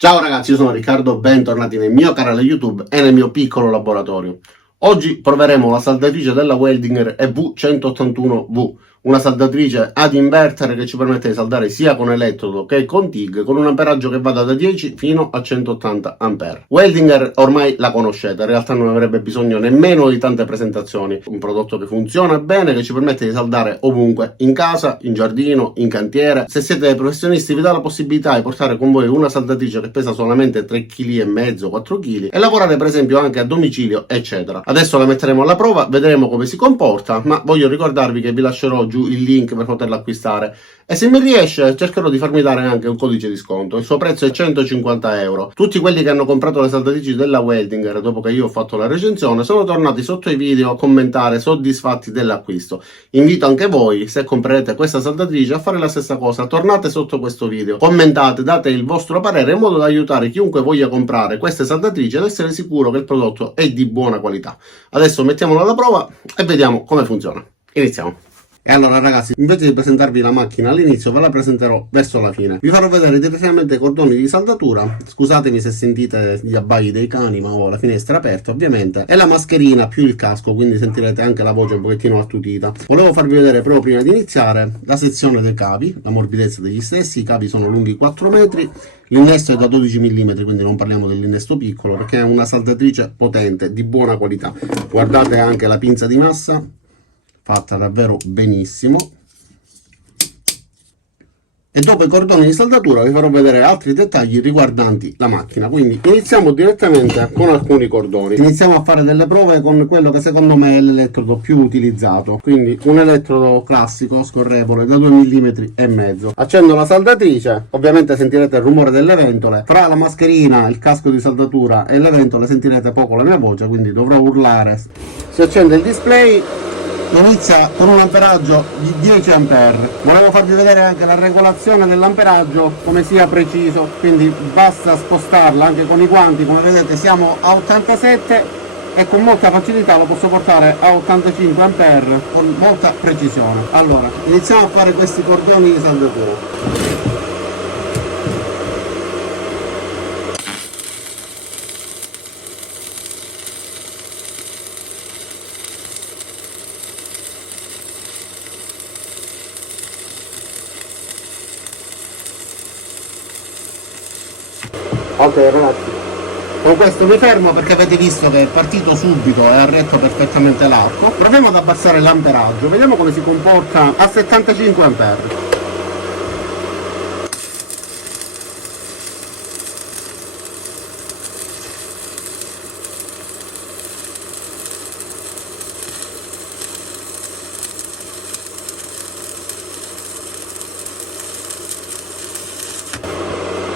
Ciao ragazzi, io sono Riccardo, bentornati nel mio canale YouTube e nel mio piccolo laboratorio. Oggi proveremo la saldatrice della Weldinger EV181V, una saldatrice ad inverter che ci permette di saldare sia con elettrodo che con TIG, con un amperaggio che vada da 10 fino a 180 A. Weldinger ormai la conoscete, in realtà non avrebbe bisogno nemmeno di tante presentazioni. Un prodotto che funziona bene, che ci permette di saldare ovunque, in casa, in giardino, in cantiere. Se siete professionisti vi dà la possibilità di portare con voi una saldatrice che pesa solamente 3,5 kg, 4 kg e lavorare per esempio anche a domicilio, eccetera. Adesso la metteremo alla prova, vedremo come si comporta, ma voglio ricordarvi che vi lascerò giù il link per poterla acquistare e se mi riesce cercherò di farmi dare anche un codice di sconto. Il suo prezzo è 150 euro. Tutti quelli che hanno comprato le saldatrici della Weldinger dopo che io ho fatto la recensione sono tornati sotto i video a commentare soddisfatti dell'acquisto. Invito anche voi, se comprerete questa saldatrice, a fare la stessa cosa. Tornate sotto questo video, commentate, date il vostro parere in modo da aiutare chiunque voglia comprare queste saldatrici ad essere sicuro che il prodotto è di buona qualità. Adesso mettiamolo alla prova e vediamo come funziona. Iniziamo. E allora ragazzi, invece di presentarvi la macchina all'inizio, ve la presenterò verso la fine. Vi farò vedere direttamente i cordoni di saldatura, scusatemi se sentite gli abbai dei cani, ma ho la finestra aperta ovviamente, e la mascherina più il casco, quindi sentirete anche la voce un pochettino attutita. Volevo farvi vedere proprio prima di iniziare la sezione dei cavi, la morbidezza degli stessi. I cavi sono lunghi 4 metri, l'innesto è da 12 mm, quindi non parliamo dell'innesto piccolo, perché è una saldatrice potente, di buona qualità. Guardate anche la pinza di massa, fatta davvero benissimo. E dopo i cordoni di saldatura vi farò vedere altri dettagli riguardanti la macchina. Quindi iniziamo direttamente con alcuni cordoni. Iniziamo a fare delle prove con quello che secondo me è l'elettrodo più utilizzato, quindi un elettrodo classico scorrevole da 2,5 mm. Accendo la saldatrice, ovviamente sentirete il rumore delle ventole. Fra la mascherina, il casco di saldatura e le ventole sentirete poco la mia voce, quindi dovrò urlare. Si accende il display. Inizia con un amperaggio di 10 A. Volevo farvi vedere anche la regolazione dell'amperaggio, come sia preciso, quindi basta spostarla anche con i guanti. Come vedete siamo a 87 e con molta facilità lo posso portare a 85 A con molta precisione. Allora, iniziamo a fare questi cordoni di saldatura. Ok ragazzi, con questo mi fermo perché avete visto che è partito subito e ha retto perfettamente l'arco. Proviamo ad abbassare l'amperaggio, vediamo come si comporta a 75 A.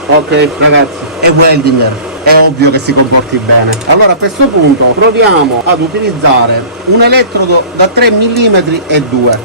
Ok ragazzi, è Weldinger, è ovvio che si comporti bene. Allora a questo punto proviamo ad utilizzare un elettrodo da 3 mm e 2.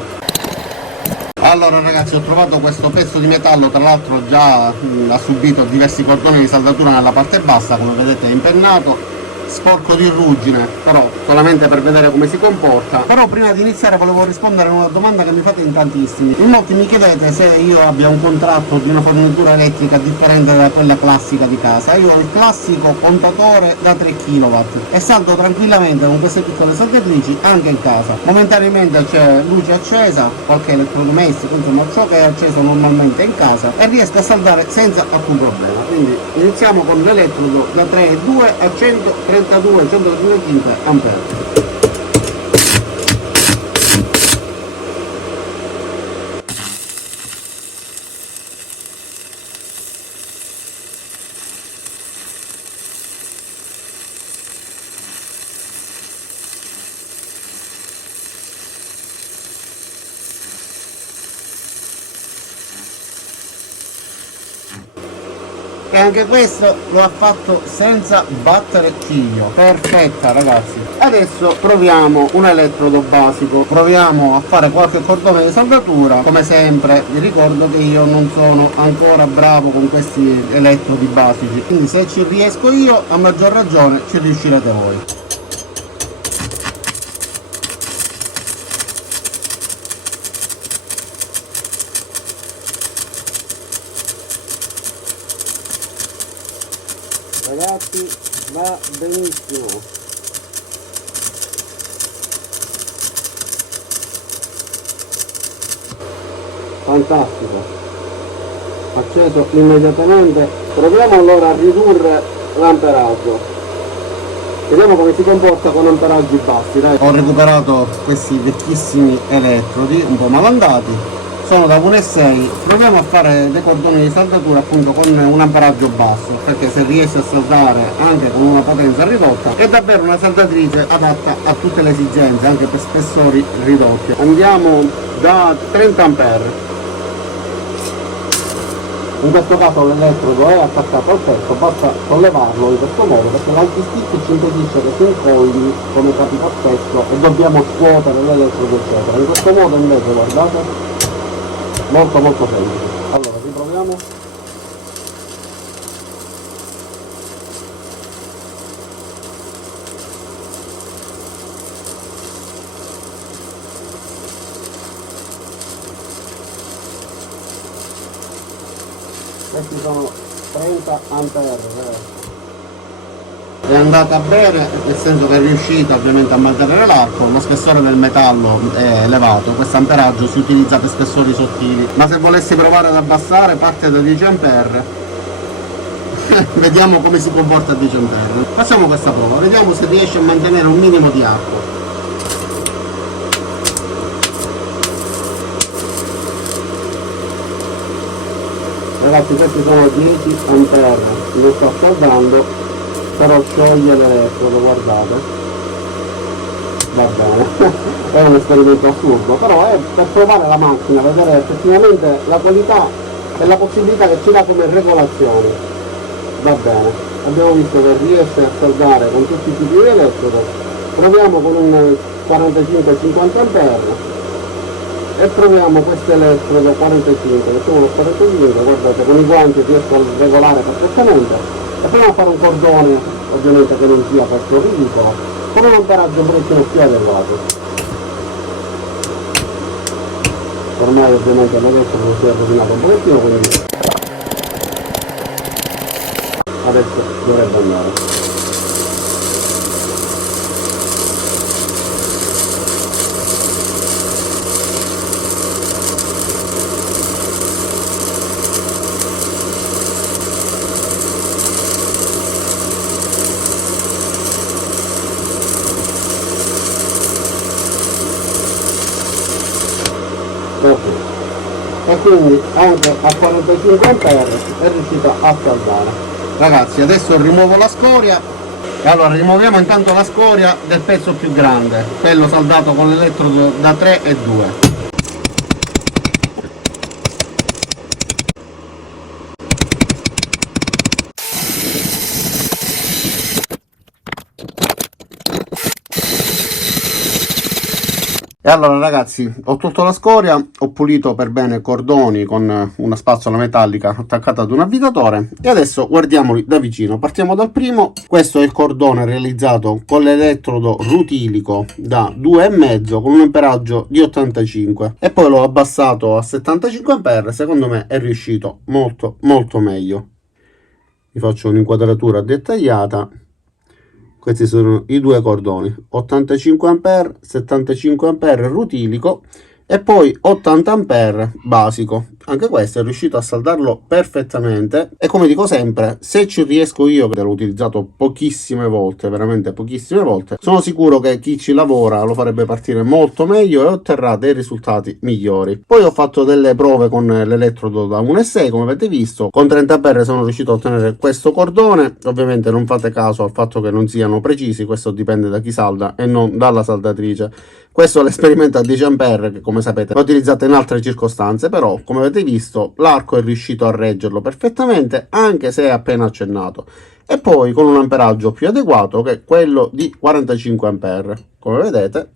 Allora ragazzi, ho trovato questo pezzo di metallo, tra l'altro già ha subito diversi cordoni di saldatura nella parte bassa, come vedete è impennato, sporco di ruggine, però solamente per vedere come si comporta. Però prima di iniziare volevo rispondere a una domanda che mi fate in tantissimi. In molti mi chiedete se io abbia un contratto di una fornitura elettrica differente da quella classica di casa. Io ho il classico contatore da 3 kW e saldo tranquillamente con queste piccole saldatrici anche in casa. Momentaneamente c'è luce accesa, qualche elettrodomestico, insomma ciò che è acceso normalmente in casa, e riesco a saldare senza alcun problema. Quindi iniziamo con l'elettrodo da 3,2 a 132-135 A. E anche questo lo ha fatto senza battere ciglio. Perfetta ragazzi. Adesso proviamo un elettrodo basico, proviamo a fare qualche cordone di saldatura. Come sempre vi ricordo che io non sono ancora bravo con questi elettrodi basici, quindi se ci riesco io, a maggior ragione ci riuscirete voi. Ragazzi, va benissimo. Fantastico. Acceso immediatamente. Proviamo allora a ridurre l'amperaggio. Vediamo come si comporta con amperaggi bassi. Dai. Ho recuperato questi vecchissimi elettrodi un po' malandati. Sono da 1,6, proviamo a fare dei cordoni di saldatura appunto con un amperaggio basso, perché se riesce a saldare anche con una potenza ridotta è davvero una saldatrice adatta a tutte le esigenze, anche per spessori ridotti. Andiamo da 30 ampere. In questo caso l'elettrodo è attaccato al petto, basta sollevarlo in questo modo perché l'antistick ci impedisce che si incolli come capita spesso e dobbiamo scuotere l'elettrodo eccetera. In questo modo invece guardate, molto semplice. Allora riproviamo. Questi sono 30 ampere. È andata bene, nel senso che è riuscita ovviamente a mantenere l'arco, lo spessore del metallo è elevato, questo amperaggio si utilizza per spessori sottili, ma se volessi provare ad abbassare parte da 10 ampere, vediamo come si comporta a 10 ampere. Facciamo questa prova, vediamo se riesce a mantenere un minimo di arco. Ragazzi, questi sono 10 ampere, lo sto scaldando, però scioglie l'elettrodo, guardate, va bene. È un esperimento assurdo, però è per provare la macchina, vedere effettivamente la qualità e la possibilità che ci dà come regolazione. Va bene, abbiamo visto che riesce a saldare con tutti i tipi di elettrodo. Proviamo con un 45-50 ampere e proviamo questo elettrodo 45, mettiamo il 45, guardate, con i guanti riesco a regolare perfettamente. E proviamo a fare un cordone, ovviamente che non sia troppo ridicolo, con un amperaggio un pochettino più adeguato. Ormai ovviamente l'elettrodo si è rovinato un pochettino, quindi adesso dovrebbe andare. E quindi anche a 45 ampere è riuscita a saldare. Ragazzi, adesso rimuovo la scoria. E allora rimuoviamo intanto la scoria del pezzo più grande, quello saldato con l'elettrodo da 3 e 2. E allora ragazzi, ho tolto la scoria, ho pulito per bene i cordoni con una spazzola metallica attaccata ad un avvitatore e adesso guardiamoli da vicino. Partiamo dal primo. Questo è il cordone realizzato con l'elettrodo rutilico da 2,5 con un amperaggio di 85 e poi l'ho abbassato a 75 ampere. Secondo me è riuscito molto meglio. Vi faccio un'inquadratura dettagliata. Questi sono i due cordoni, 85 ampere, 75 ampere rutilico e poi 80 ampere basico. Anche questo è riuscito a saldarlo perfettamente e come dico sempre, se ci riesco io, che l'ho utilizzato pochissime volte, veramente pochissime volte, sono sicuro che chi ci lavora lo farebbe partire molto meglio e otterrà dei risultati migliori. Poi ho fatto delle prove con l'elettrodo da 1,6, come avete visto, con 30 ampere sono riuscito a ottenere questo cordone. Ovviamente non fate caso al fatto che non siano precisi, questo dipende da chi salda e non dalla saldatrice. Questo è l'esperimento a 10 ampere che, come sapete, l'ho utilizzato in altre circostanze, però come avete visto l'arco è riuscito a reggerlo perfettamente, anche se è appena accennato. E poi con un amperaggio più adeguato, che è quello di 45 ampere. Come vedete,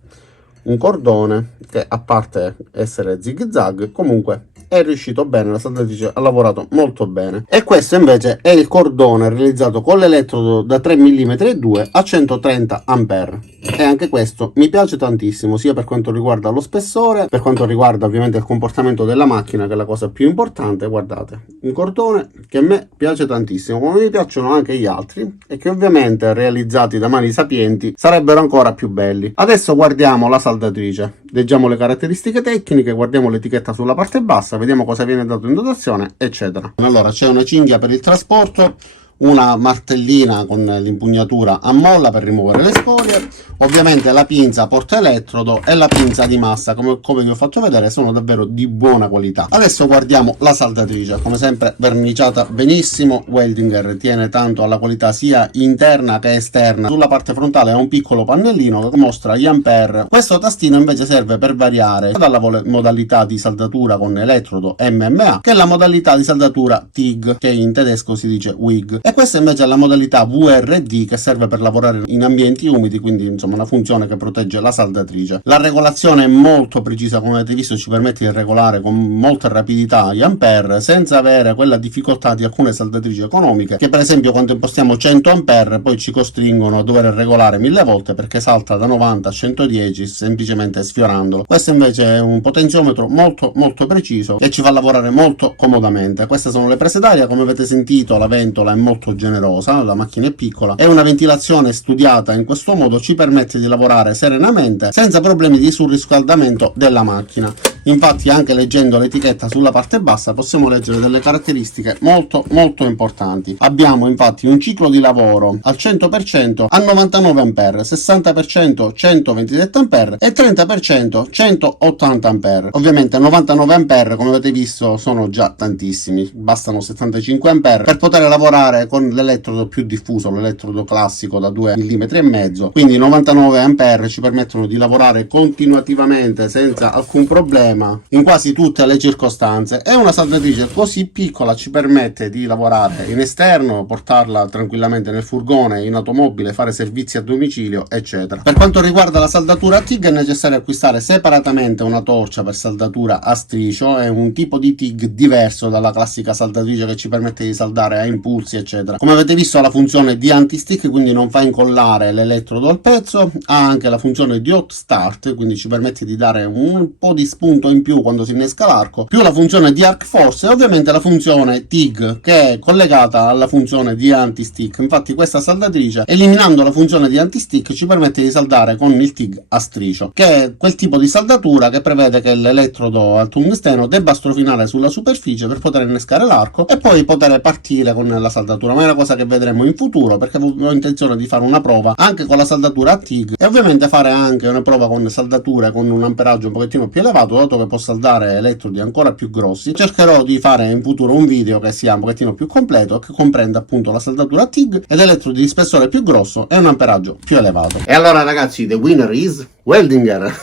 un cordone che, a parte essere zig zag, comunque è riuscito bene, la saldatrice ha lavorato molto bene. E questo invece è il cordone realizzato con l'elettrodo da 3 mm e 2 a 130 A, e anche questo mi piace tantissimo, sia per quanto riguarda lo spessore, per quanto riguarda ovviamente il comportamento della macchina, che è la cosa più importante. Guardate, un cordone che a me piace tantissimo, come mi piacciono anche gli altri, e che ovviamente realizzati da mani sapienti sarebbero ancora più belli. Adesso guardiamo la saldatrice, leggiamo le caratteristiche tecniche, guardiamo l'etichetta sulla parte bassa, vediamo cosa viene dato in dotazione, eccetera. Allora, c'è una cinghia per il trasporto, una martellina con l'impugnatura a molla per rimuovere le scorie, ovviamente la pinza porta elettrodo e la pinza di massa, come vi ho fatto vedere, sono davvero di buona qualità. Adesso guardiamo la saldatrice, come sempre verniciata benissimo. Weldinger tiene tanto alla qualità sia interna che esterna. Sulla parte frontale ha un piccolo pannellino che mostra gli ampere. Questo tastino invece serve per variare dalla modalità di saldatura con elettrodo MMA che la modalità di saldatura TIG, che in tedesco si dice WIG, e questa invece è la modalità VRD, che serve per lavorare in ambienti umidi, quindi insomma una funzione che protegge la saldatrice. La regolazione è molto precisa, come avete visto ci permette di regolare con molta rapidità gli ampere senza avere quella difficoltà di alcune saldatrici economiche che per esempio quando impostiamo 100 ampere poi ci costringono a dover regolare 1000 volte perché salta da 90 a 110 semplicemente sfiorandolo. Questo invece è un potenziometro molto preciso e ci fa lavorare molto comodamente. Queste sono le prese d'aria, come avete sentito la ventola è molto generosa, la macchina è piccola e una ventilazione studiata in questo modo ci permette di lavorare serenamente senza problemi di surriscaldamento della macchina. Infatti anche leggendo l'etichetta sulla parte bassa possiamo leggere delle caratteristiche molto importanti. Abbiamo infatti un ciclo di lavoro al 100% a 99 A, 60% 127 A e 30% 180 A. Ovviamente 99 A, come avete visto, sono già tantissimi, bastano 75 A per poter lavorare con l'elettrodo più diffuso, l'elettrodo classico da 2,5 mm, quindi 99 A ci permettono di lavorare continuativamente senza alcun problema in quasi tutte le circostanze, e una saldatrice così piccola ci permette di lavorare in esterno, portarla tranquillamente nel furgone, in automobile, fare servizi a domicilio, eccetera. Per quanto riguarda la saldatura TIG è necessario acquistare separatamente una torcia per saldatura a striscio, è un tipo di TIG diverso dalla classica saldatrice che ci permette di saldare a impulsi, eccetera. Come avete visto ha la funzione di anti-stick, quindi non fa incollare l'elettrodo al pezzo, ha anche la funzione di hot start, quindi ci permette di dare un po' di spunto in più quando si innesca l'arco, più la funzione di arc force e ovviamente la funzione TIG che è collegata alla funzione di anti-stick. Infatti questa saldatrice, eliminando la funzione di anti-stick, ci permette di saldare con il TIG a striscio, che è quel tipo di saldatura che prevede che l'elettrodo al tungsteno debba strofinare sulla superficie per poter innescare l'arco e poi poter partire con la saldatura, ma è una cosa che vedremo in futuro perché ho intenzione di fare una prova anche con la saldatura a TIG e ovviamente fare anche una prova con saldature con un amperaggio un pochettino più elevato, dato che può saldare elettrodi ancora più grossi. Cercherò di fare in futuro un video che sia un pochettino più completo, che comprenda appunto la saldatura TIG ed elettrodi di spessore più grosso e un amperaggio più elevato. E allora ragazzi, the winner is Weldinger.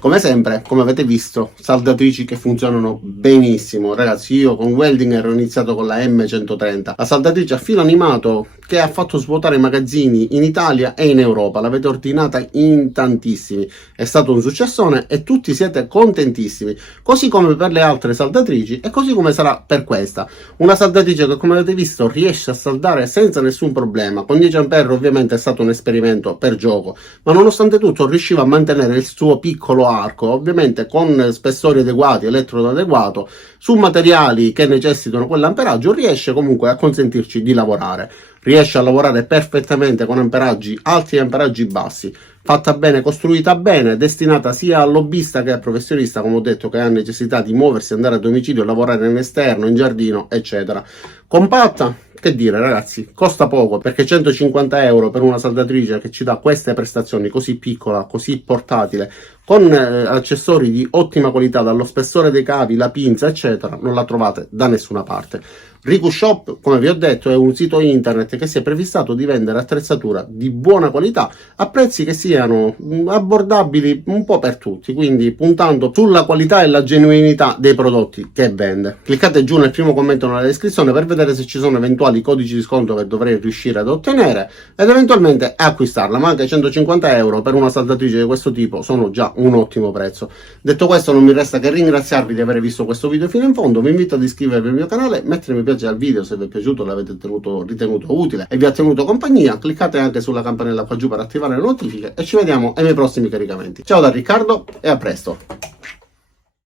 Come sempre, come avete visto, saldatrici che funzionano benissimo. Ragazzi, io con Weldinger ho iniziato con la M130, la saldatrice a filo animato che ha fatto svuotare i magazzini in Italia e in Europa. L'avete ordinata in tantissimi, è stato un successone e tutti siete contentissimi, così come per le altre saldatrici e così come sarà per questa. Una saldatrice che, come avete visto, riesce a saldare senza nessun problema. Con 10 A ovviamente è stato un esperimento per gioco, ma nonostante tutto riusciva a mantenere il suo piccolo arco, ovviamente con spessori adeguati, elettrodo adeguato, su materiali che necessitano quell'amperaggio, riesce comunque a consentirci di lavorare. Riesce a lavorare perfettamente con amperaggi alti e amperaggi bassi, fatta bene, costruita bene, destinata sia al lobbista che al professionista, come ho detto, che ha necessità di muoversi, andare a domicilio, lavorare in esterno, in giardino, eccetera. Compatta, che dire ragazzi, costa poco, perché 150 euro per una saldatrice che ci dà queste prestazioni, così piccola, così portatile, con accessori di ottima qualità, dallo spessore dei cavi, la pinza, eccetera, non la trovate da nessuna parte. Riku Shop, come vi ho detto, è un sito internet che si è prefissato di vendere attrezzatura di buona qualità a prezzi che siano abbordabili un po' per tutti, quindi puntando sulla qualità e la genuinità dei prodotti che vende. Cliccate giù nel primo commento nella descrizione per vedere se ci sono eventuali codici di sconto che dovrei riuscire ad ottenere ed eventualmente acquistarla, ma anche 150 euro per una saldatrice di questo tipo sono già un ottimo prezzo. Detto questo, non mi resta che ringraziarvi di aver visto questo video fino in fondo. Vi invito ad iscrivervi al mio canale, mettere mi piace al video se vi è piaciuto, l'avete ritenuto utile e vi ha tenuto compagnia. Cliccate anche sulla campanella qua giù per attivare le notifiche e ci vediamo ai miei prossimi caricamenti. Ciao da Riccardo e a presto!